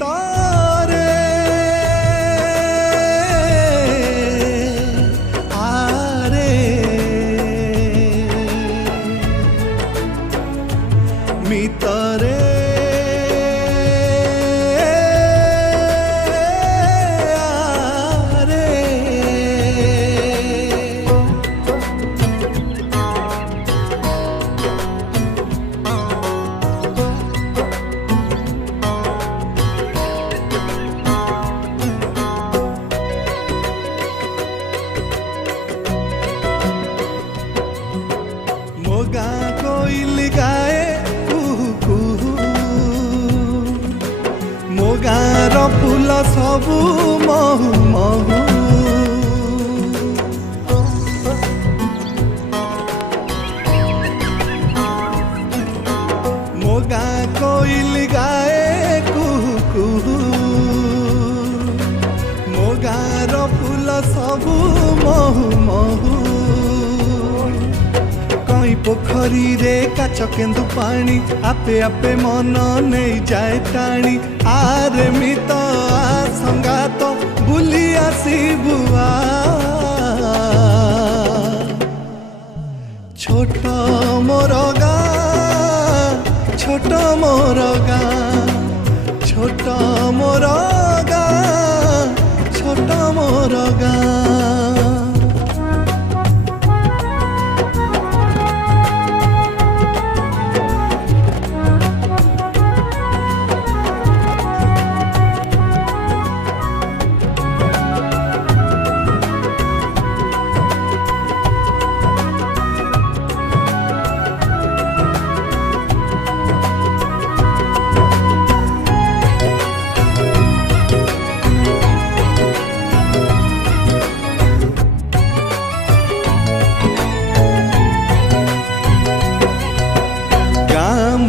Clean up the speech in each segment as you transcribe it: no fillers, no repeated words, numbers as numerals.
मितारे आरे मितारे गाँ कोइल गाए कुहू कुहू मो गाँर फूल सबू महू महू मो गाँ कोइल गाए कुहू कुहू मो गाँर फूल सबू महू महू पोखरी रे काच केन्दु पानी आपे आपे मन नहीं जाए टाणी आरे मित संगात बुली आसीबुआ छोट मोर गाँ छोट मोर गाँ छोट मोर गाँ छोट मोर गाँ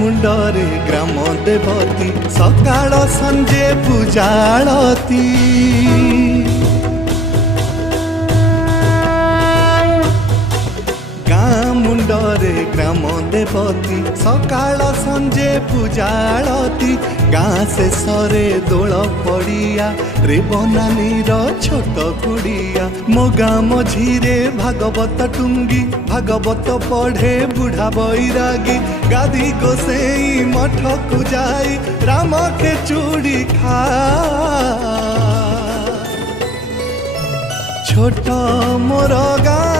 मुंडरे ग्राम देवती सकाळ संजे पूजाळती गाँ मुंडरे ग्राम देवती सकाळ संजे पूजाळती गाँ शेषरे दोल पड़िया रे बनानी छोट कुड़िया मो गाँ मझीरे भागवत टुंगी भागवत पढ़े बुढ़ा बैरागी गाधी गोसेई मठ को जाई राम के चूड़ी खा छोट मोर गाँ